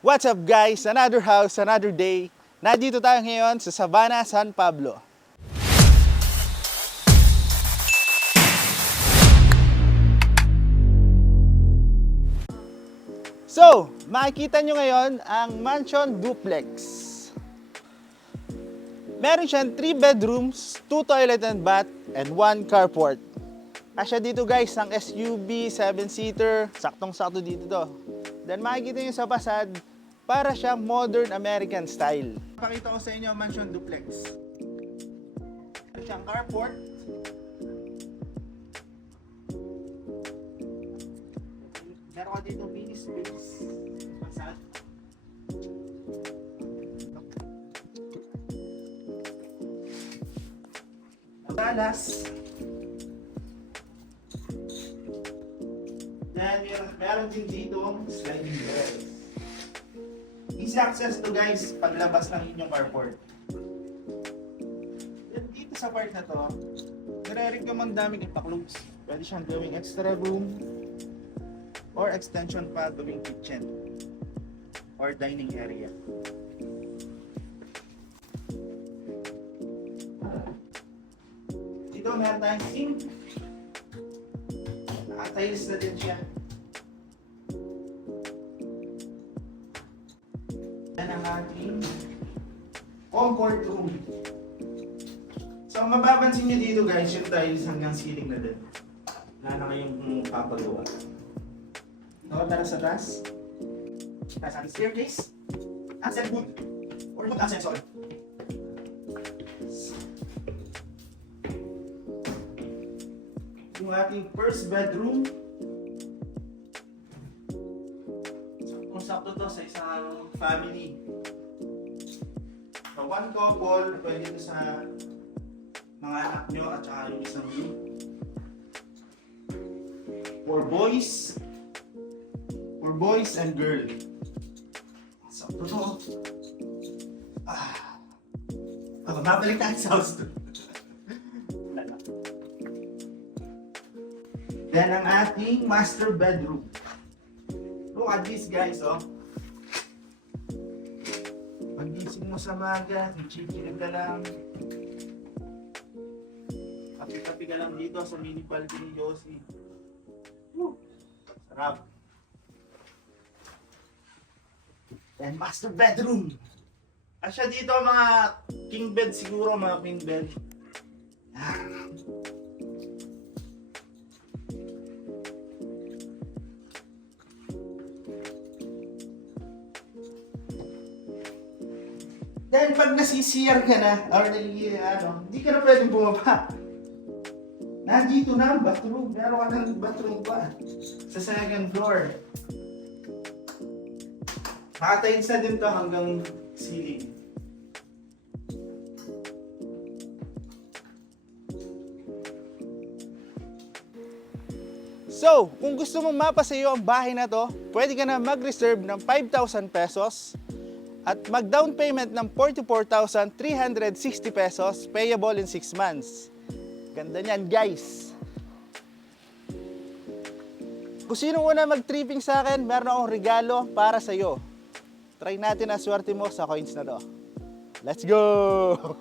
What's up guys? Another house, another day. Nandito tayo ngayon sa Sabana, San Pablo. So, makikita nyo ngayon ang mansion duplex. Meron siyang 3 bedrooms, 2 toilet and bath, and 1 carport. Kasya dito guys ang SUV 7-seater, saktong-sakto dito to. Then makikita nyo sa fasad, para siyang modern American style. Pakita ko sa inyo ang mansion duplex. Meron siyang carport. Meron ka dito mini space. Fasad. Talas. Then meron din dito sliding doors. Easy access to guys, paglabas ng inyong carport. Then dito sa part na to, nire-recommend namin ipa-close. Pwede siyang gawing extra room or extension pa gawing kitchen or dining area. Dito meron tayong sink. Naka-tiles na din siya. Yan ang ating comfort room. So, mapapansin nyo dito guys, yung tiles hanggang ceiling na din. Wala na kayong papagawa. No, tara sa taas. Taas ang staircase. Access booth. Or mag-access, sorry. Yung ating first bedroom. Sakto to sa isang family. So, one couple, pwede ito sa mga anak nyo at saka yung isang room. For boys and girl. Sakto to. Mabalik tayo sa house to. Then ang ating master bedroom. Look at this guys, oh. Pag-gising mo sa maga, chichilig ka lang. Kapi-kapi ka lang dito sa mini balcony ni Josie. Woo! Sarap. Then master bedroom. Asya dito mga king bed siguro, mga queen bed. Dahil pag nasisiyar ka na, or hindi ka na pwedeng bumaba. Nandito na ang bathroom. Meron ka ng bathroom pa. Sa second floor. Nakatiles na din to hanggang ceiling. So, kung gusto mong mapasayo ang bahay na to, pwede ka na mag-reserve ng 5,000 pesos at mag-down payment ng 44,360 pesos payable in 6 months. Ganda niyan guys! Kung sino muna mag-tripping sa akin, meron akong regalo para sa iyo. Try natin ang swerte mo sa coins na to. Let's go!